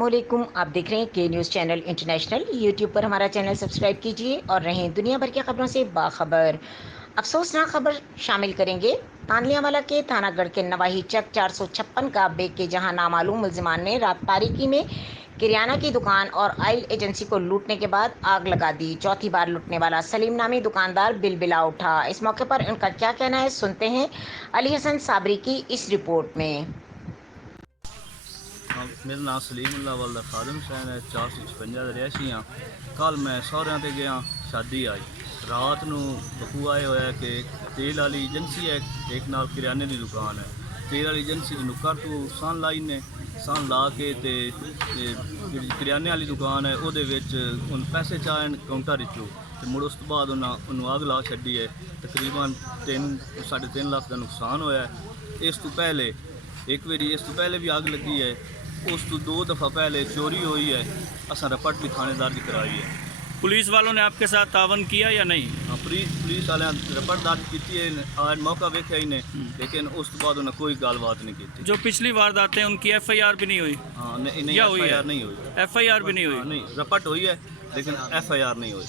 अस्सलामुअलैकुम। आप देख रहे हैं के न्यूज़ चैनल इंटरनेशनल। यूट्यूब पर हमारा चैनल सब्सक्राइब कीजिए और रहें दुनिया भर की खबरों से बाखबर। अफसोसनाक खबर शामिल करेंगे। तानलियावाला के थानागढ़ के नवाही चक 456 का बेग के जहां नामालूम मुलजिमान ने रात तारीकी में किराना की दुकान और ऑयल एजेंसी को लूटने के बाद आग लगा दी। चौथी बार लूटने वाला सलीम नामी दुकानदार बिलबिला उठा। इस मौके पर उनका क्या कहना है, सुनते हैं अली हसन साबरी की इस रिपोर्ट में। मेरा नाम सलीमुल्लाह वाला खादम हुसैन है, 456 रिहायशी हाँ। कल मैं सौरियां ते गया, शादी आई रात नूं बखू आए होया कि तेल वाली एजेंसी है, एक नाल किराने की दुकान है। तेल वाली एजेंसी की नुक्कर तू सन लाई ने, सन ला के ते किराने वाली दुकान है वो पैसे चाहे काउंटर चो मुड़ उस तो बाद उन्होंने आग ला छड़ी है। तकरीबन 3-3.5 लाख का नुकसान होया है। इस तो पहले एक बारी इस तो पहले भी आग लगी है, उस तो 2 दफ़ा पहले चोरी हुई है। असा रपट भी थानेदार की कराई है। पुलिस वालों ने आपके साथ तावन किया या नहीं? हाँ, पुलिस वाले रपट दर्ज की है, आज मौका वेख्या ही ने, लेकिन उस तो बाद उन्हें कोई गलबात नहीं की। जो पिछली वारदातें उनकी FIR भी नहीं हुई? हाँ नहीं, या FIR नहीं हुई। FIR भी नहीं हुई? नहीं, रपट हुई है लेकिन FIR नहीं हुई।